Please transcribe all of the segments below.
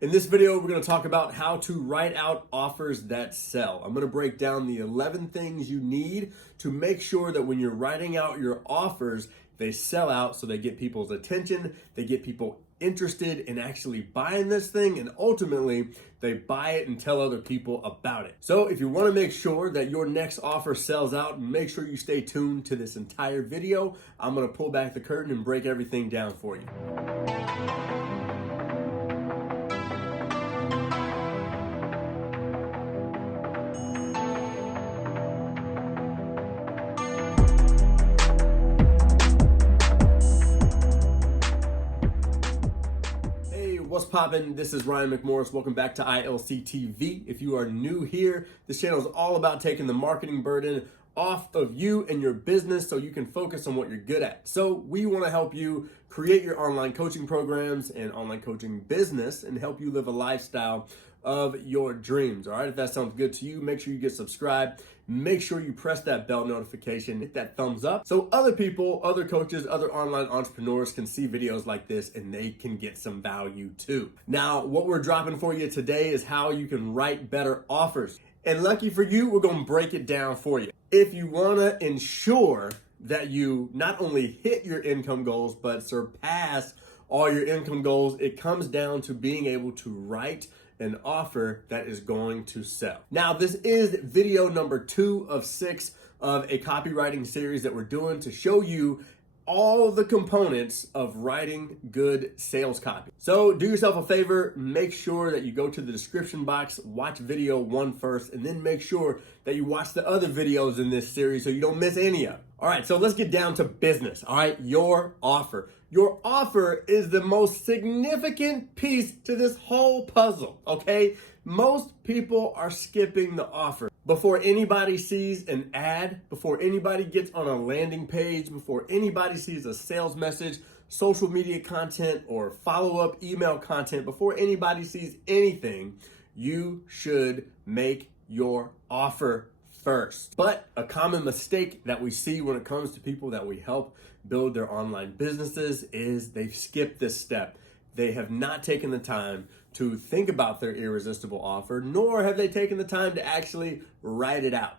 In this video, we're going to talk about how to write out offers that sell. I'm going to break down the 11 things you need to make sure that when you're writing out your offers, they sell out so they get people's attention, they get people interested in actually buying this thing, and ultimately they buy it and tell other people about it. So if you want to make sure that your next offer sells out, make sure you stay tuned to this entire video. I'm going to pull back the curtain and break everything down for you. What's poppin'? This is Ryan McMorris. Welcome back to ILCU TV. If you are new here, this channel is all about taking the marketing burden off of you and your business so you can focus on what you're good at. So we want to help you create your online coaching programs and online coaching business and help you live a lifestyle of your dreams. All right, if that sounds good to you, make sure you get subscribed. Make sure you press that bell notification, hit that thumbs up so other people, other coaches, other online entrepreneurs can see videos like this and they can get some value too. Now, what we're dropping for you today is how you can write better offers. And lucky for you, we're going to break it down for you. If you want to ensure that you not only hit your income goals, but surpass all your income goals, it comes down to being able to write an offer that is going to sell. Now, this is video number 2 of 6 of a copywriting series that we're doing to show you all the components of writing good sales copy. So do yourself a favor, make sure that you go to the description box, watch video 1 first, and then make sure that you watch the other videos in this series so you don't miss any of them. All right, so let's get down to business. All right, your offer. Your offer is the most significant piece to this whole puzzle, okay? Most people are skipping the offer. Before anybody sees an ad, before anybody gets on a landing page, before anybody sees a sales message, social media content, or follow-up email content, before anybody sees anything, you should make your offer first. But a common mistake that we see when it comes to people that we help build their online businesses is they've skipped this step. They have not taken the time to think about their irresistible offer, nor have they taken the time to actually write it out.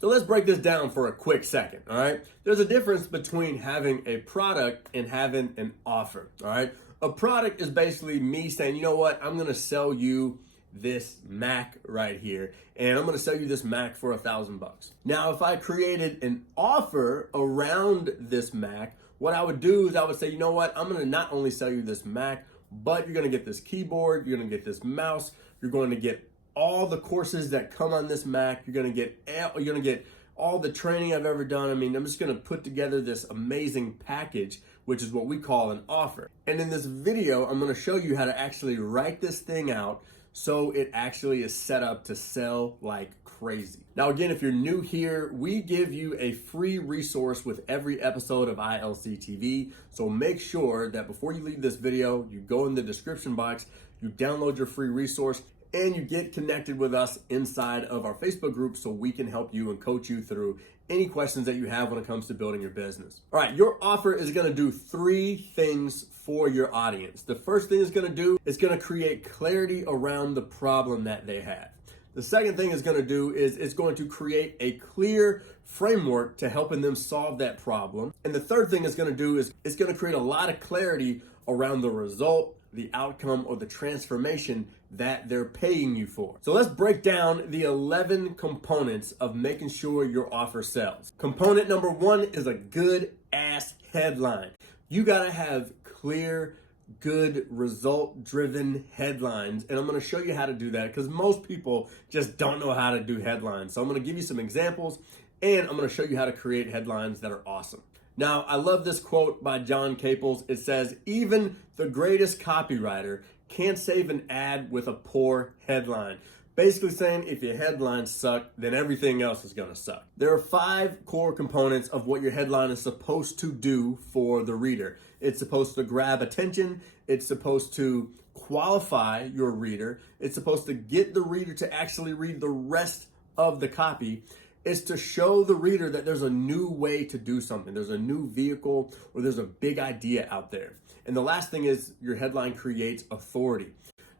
So let's break this down for a quick second, all right? There's a difference between having a product and having an offer, all right? A product is basically me saying, you know what, I'm gonna sell you this Mac right here, and I'm going to sell you this Mac for $1,000. Now, if I created an offer around this Mac, what I would do is I would say, you know what, I'm going to not only sell you this Mac, but you're going to get this keyboard, you're going to get this mouse, you're going to get all the courses that come on this Mac, you're going to get all the training I've ever done. I mean, I'm just going to put together this amazing package, which is what we call an offer. And in this video, I'm going to show you how to actually write this thing out so it actually is set up to sell like crazy. Now, again, if you're new here, we give you a free resource with every episode of ILC TV. So make sure that before you leave this video, you go in the description box, you download your free resource, and you get connected with us inside of our Facebook group so we can help you and coach you through any questions that you have when it comes to building your business. All right, your offer is gonna do 3 things for your audience. The first thing it's gonna do is gonna create clarity around the problem that they have. The second thing it's gonna do is it's going to create a clear framework to helping them solve that problem. And the third thing it's gonna do is it's gonna create a lot of clarity around the result, the outcome, or the transformation that they're paying you for. So let's break down the 11 components of making sure your offer sells. Component number 1 is a good ass headline. You gotta have clear, good, result-driven headlines. And I'm gonna show you how to do that because most people just don't know how to do headlines. So I'm gonna give you some examples and I'm gonna show you how to create headlines that are awesome. Now, I love this quote by John Caples. It says, even the greatest copywriter can't save an ad with a poor headline. Basically saying if your headlines suck, then everything else is gonna suck. There are 5 core components of what your headline is supposed to do for the reader. It's supposed to grab attention. It's supposed to qualify your reader. It's supposed to get the reader to actually read the rest of the copy. It's to show the reader that there's a new way to do something. There's a new vehicle or there's a big idea out there. And the last thing is your headline creates authority.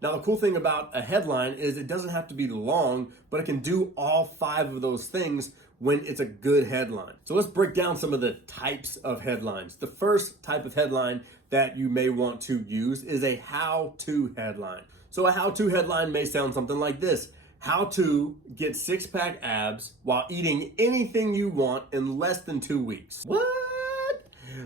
Now, the cool thing about a headline is it doesn't have to be long, but it can do all 5 of those things when it's a good headline. So let's break down some of the types of headlines. The first type of headline that you may want to use is a how-to headline. So a how-to headline may sound something like this: how to get 6-pack abs while eating anything you want in less than 2 weeks. What?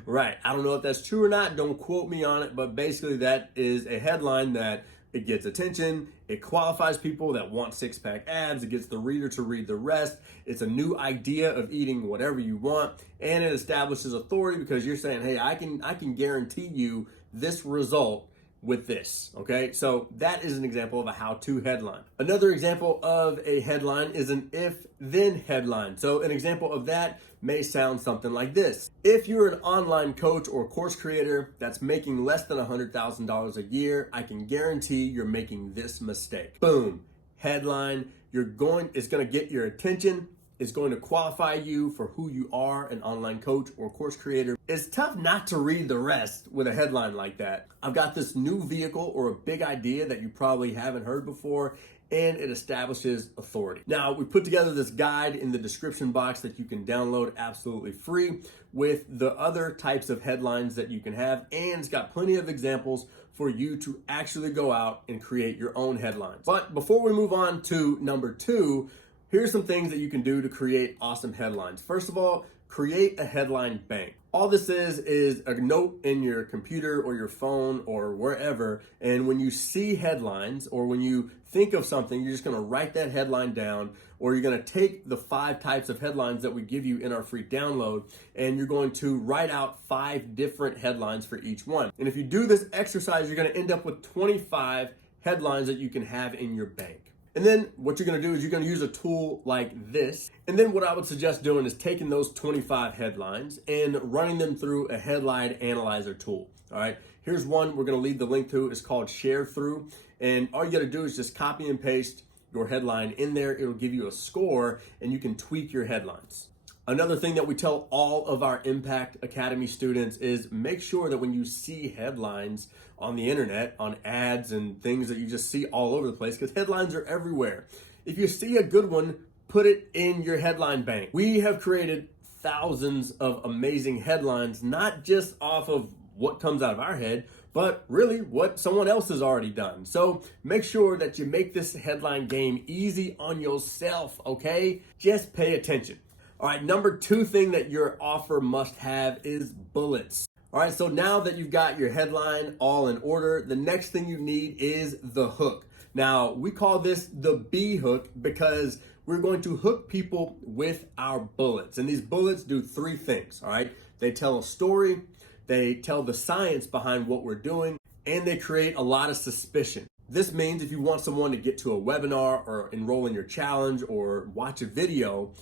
Right, I don't know if that's true or not, don't quote me on it, but basically that is a headline that it gets attention, it qualifies people that want 6-pack abs, it gets the reader to read the rest, it's a new idea of eating whatever you want, and it establishes authority because you're saying, hey, I can guarantee you this result with this, okay? So that is an example of a how-to headline. Another example of a headline is an if-then headline. So an example of that may sound something like this: if you're an online coach or course creator that's making less than $100,000 a year, I can guarantee you're making this mistake. Boom, headline. It's gonna get your attention. It's going to qualify you for who you are, an online coach or course creator. It's tough not to read the rest with a headline like that. I've got this new vehicle or a big idea that you probably haven't heard before, and it establishes authority. Now, we put together this guide in the description box that you can download absolutely free with the other types of headlines that you can have, and it's got plenty of examples for you to actually go out and create your own headlines. But before we move on to number 2, here's some things that you can do to create awesome headlines. First of all, create a headline bank. All this is a note in your computer or your phone or wherever, and when you see headlines or when you think of something, you're just gonna write that headline down, or you're gonna take the 5 types of headlines that we give you in our free download, and you're going to write out 5 different headlines for each one. And if you do this exercise, you're gonna end up with 25 headlines that you can have in your bank. And then what you're gonna do is you're gonna use a tool like this. And then what I would suggest doing is taking those 25 headlines and running them through a headline analyzer tool. All right, here's one we're gonna leave the link to. It's called Share Through. And all you gotta do is just copy and paste your headline in there. It'll give you a score and you can tweak your headlines. Another thing that we tell all of our Impact Academy students is make sure that when you see headlines on the internet, on ads and things that you just see all over the place, because headlines are everywhere. If you see a good one, put it in your headline bank. We have created thousands of amazing headlines, not just off of what comes out of our head, but really what someone else has already done. So make sure that you make this headline game easy on yourself, okay? Just pay attention. All right, number 2 thing that your offer must have is bullets. All right, so now that you've got your headline all in order, the next thing you need is the hook. Now, we call this the B hook because we're going to hook people with our bullets. And these bullets do 3 things, all right? They tell a story, they tell the science behind what we're doing, and they create a lot of suspicion. This means if you want someone to get to a webinar or enroll in your challenge or watch a video,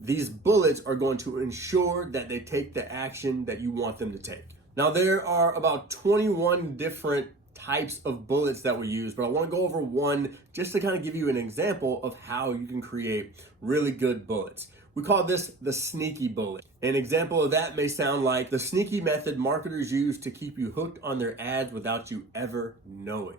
these bullets are going to ensure that they take the action that you want them to take. Now, there are about 21 different types of bullets that we use, but I want to go over one just to kind of give you an example of how you can create really good bullets. We call this the sneaky bullet. An example of that may sound like the sneaky method marketers use to keep you hooked on their ads without you ever knowing.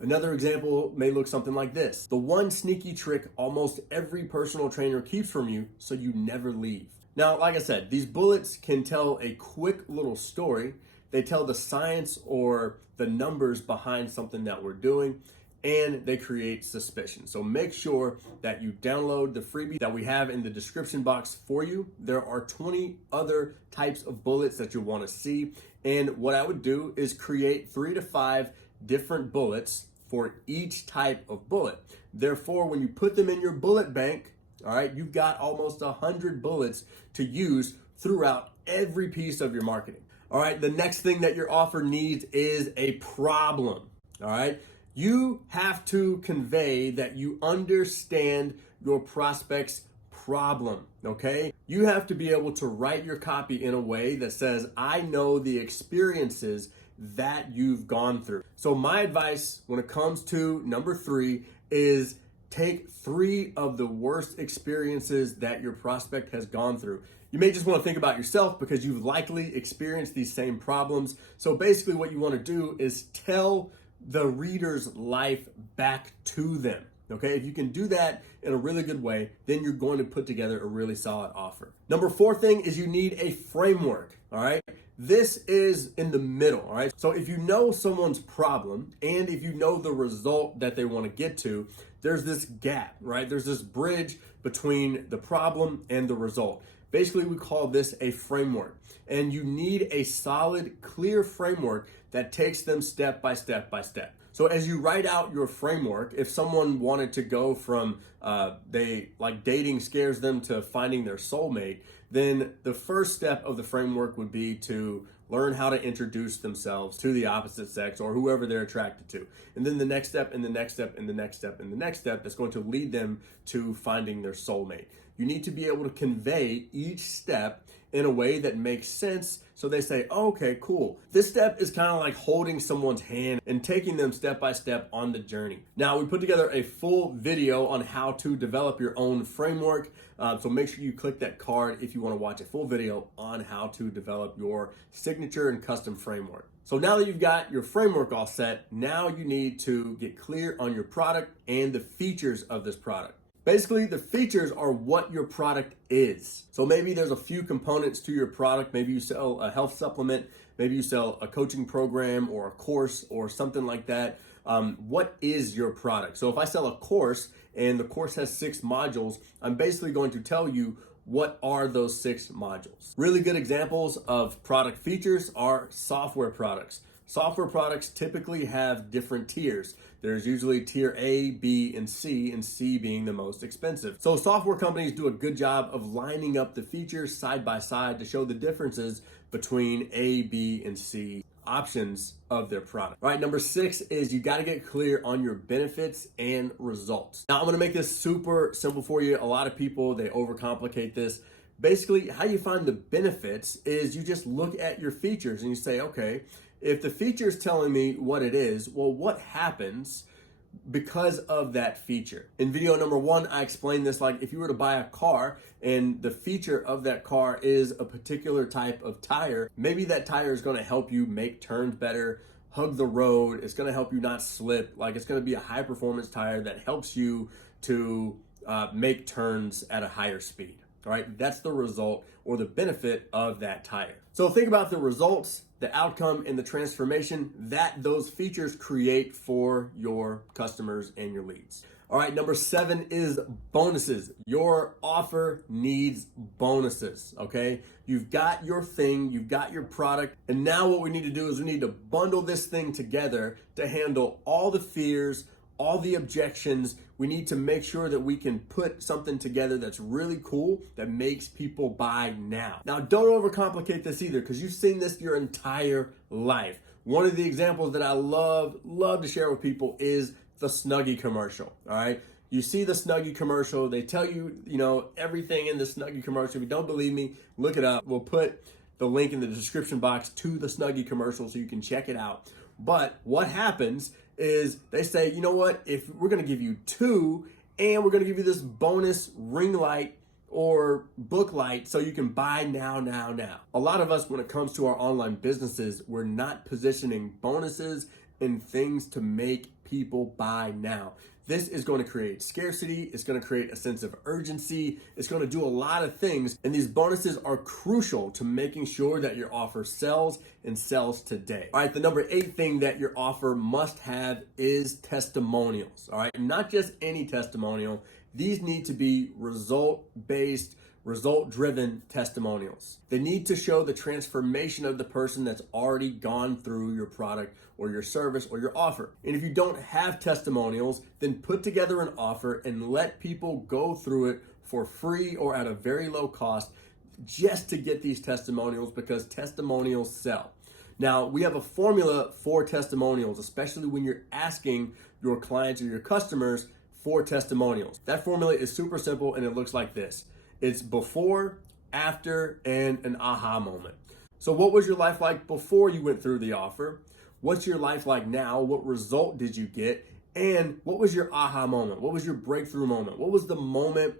Another example may look something like this: the one sneaky trick almost every personal trainer keeps from you so you never leave. Now, like I said, these bullets can tell a quick little story. They tell the science or the numbers behind something that we're doing, and they create suspicion. So make sure that you download the freebie that we have in the description box for you. There are 20 other types of bullets that you'll want to see. And what I would do is create 3 to 5 different bullets for each type of bullet. Therefore, when you put them in your bullet bank, all right, you've got almost 100 bullets to use throughout every piece of your marketing. All right, the next thing that your offer needs is a problem. All right, you have to convey that you understand your prospect's problem, okay? You have to be able to write your copy in a way that says, I know the experiences that you've gone through. So my advice when it comes to number 3 is take 3 of the worst experiences that your prospect has gone through. You may just want to think about yourself because you've likely experienced these same problems. So basically what you want to do is tell the reader's life back to them. Okay, if you can do that in a really good way, then you're going to put together a really solid offer. Number 4 thing is you need a framework. All right, this is in the middle. All right, so if you know someone's problem and if you know the result that they want to get to, there's this gap, right? There's this bridge between the problem and the result. Basically, we call this a framework, and you need a solid, clear framework that takes them step by step by step. So as you write out your framework, if someone wanted to go from dating scares them to finding their soulmate, then the first step of the framework would be to learn how to introduce themselves to the opposite sex or whoever they're attracted to. And then the next step and the next step and the next step and the next step that's going to lead them to finding their soulmate. You need to be able to convey each step in a way that makes sense so they say, oh, okay, cool. This step is kind of like holding someone's hand and taking them step by step on the journey. Now, we put together a full video on how to develop your own framework. So make sure you click that card if you want to watch a full video on how to develop your signature and custom framework. So now that you've got your framework all set, now you need to get clear on your product and the features of this product. Basically, the features are what your product is. So maybe there's a few components to your product. Maybe you sell a health supplement, maybe you sell a coaching program or a course or something like that. What is your product? So if I sell a course and the course has 6 modules, I'm basically going to tell you what are those 6 modules. Really good examples of product features are software products. Software products typically have different tiers. There's usually tier A, B, and C being the most expensive. So software companies do a good job of lining up the features side by side to show the differences between A, B, and C options of their product. All right, number 6 is you got to get clear on your benefits and results. Now, I'm going to make this super simple for you. A lot of people, they overcomplicate this. Basically, how you find the benefits is you just look at your features and you say, okay, if the feature is telling me what it is, well, what happens because of that feature? In video number 1, I explained this like if you were to buy a car and the feature of that car is a particular type of tire, maybe that tire is going to help you make turns better, hug the road, it's going to help you not slip, like it's going to be a high performance tire that helps you to make turns at a higher speed. All right, that's the result or the benefit of that tire. So think about the results, the outcome, and the transformation that those features create for your customers and your leads. All right, number 7 is bonuses. Your offer needs bonuses, okay? You've got your thing, you've got your product, and now what we need to do is we need to bundle this thing together to handle all the fears, all the objections. We need to make sure that we can put something together that's really cool that makes people buy now. Now, don't overcomplicate this either, because you've seen this your entire life. One of the examples that I love to share with people is the Snuggie commercial. All right, you see the Snuggie commercial, they tell you, everything in the Snuggie commercial. If you don't believe me, look it up. We'll put the link in the description box to the Snuggie commercial so you can check it out. But what happens is they say, you know what, if we're going to give you 2 and we're going to give you this bonus ring light or book light so you can buy now. A lot of us, when it comes to our online businesses, we're not positioning bonuses and things to make people buy now. This is going to create scarcity. It's going to create a sense of urgency. It's going to do a lot of things. And these bonuses are crucial to making sure that your offer sells and sells today. All right, the number 8 thing that your offer must have is testimonials. All right, not just any testimonial. These need to be result-based, result-driven testimonials. They need to show the transformation of the person that's already gone through your product or your service or your offer. And if you don't have testimonials, then put together an offer and let people go through it for free or at a very low cost just to get these testimonials, because testimonials sell. Now, we have a formula for testimonials, especially when you're asking your clients or your customers for testimonials. That formula is super simple and it looks like this. It's before, after, and an aha moment. So what was your life like before you went through the offer? What's your life like now? What result did you get? And what was your aha moment? What was your breakthrough moment? What was the moment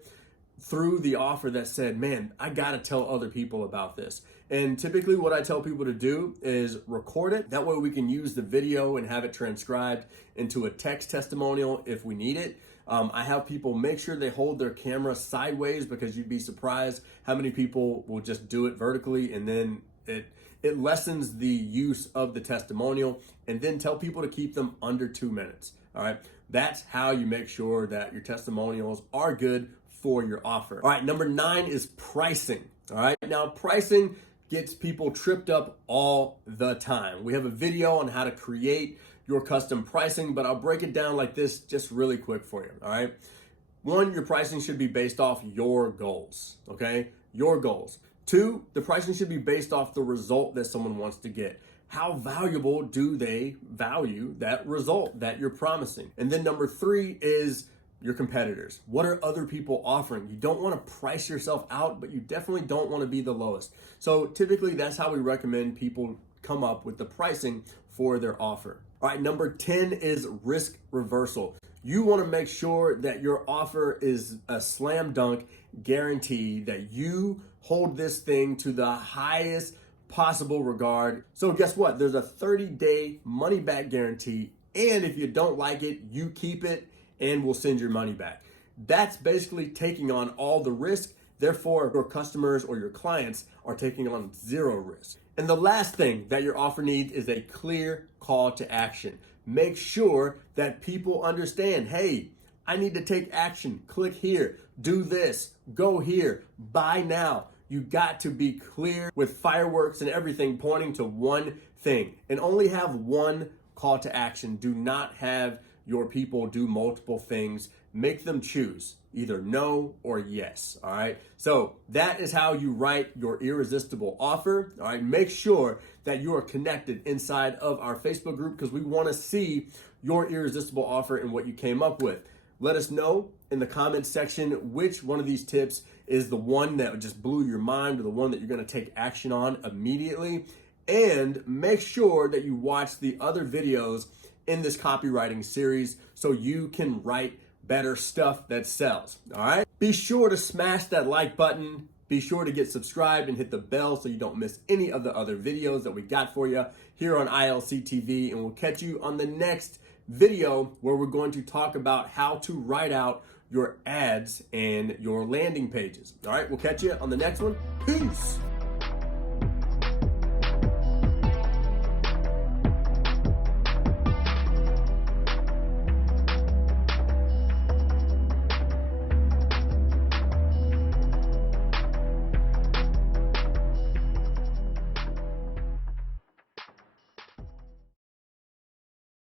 through the offer that said, man, I gotta tell other people about this. And typically what I tell people to do is record it. That way we can use the video and have it transcribed into a text testimonial if we need it. I have people make sure they hold their camera sideways, because you'd be surprised how many people will just do it vertically, and then it lessens the use of the testimonial. And then tell people to keep them under 2 minutes. All right. That's how you make sure that your testimonials are good for your offer. All right. Number 9 is pricing. All right. Now, pricing gets people tripped up all the time. We have a video on how to create your custom pricing, but I'll break it down like this just really quick for you. All right. 1, your pricing should be based off your goals. Okay. Your goals. 2, the pricing should be based off the result that someone wants to get. How valuable do they value that result that you're promising? And then number 3 is your competitors. What are other people offering? You don't want to price yourself out, but you definitely don't want to be the lowest. So typically that's how we recommend people come up with the pricing for their offer. All right, number 10 is risk reversal. You want to make sure that your offer is a slam dunk guarantee, that you hold this thing to the highest possible regard. So guess what? There's a 30-day money back guarantee. And if you don't like it, you keep it and we'll send your money back. That's basically taking on all the risk. Therefore, your customers or your clients are taking on 0 risk. And the last thing that your offer needs is a clear call to action. Make sure that people understand, hey, I need to take action. Click here, do this, go here, buy now. You got to be clear with fireworks and everything pointing to one thing, and only have one call to action. Do not have your people do multiple things. Make them choose either no or yes. All right. So that is how you write your irresistible offer. All right. Make sure that you are connected inside of our Facebook group, because we want to see your irresistible offer and what you came up with. Let us know in the comments section which one of these tips is the one that just blew your mind, or the one that you're going to take action on immediately. And make sure that you watch the other videos in this copywriting series so you can write better stuff that sells. All right. Be sure to smash that like button. Be sure to get subscribed and hit the bell so you don't miss any of the other videos that we got for you here on ILC TV. And we'll catch you on the next video, where we're going to talk about how to write out your ads and your landing pages. All right. We'll catch you on the next one. Peace.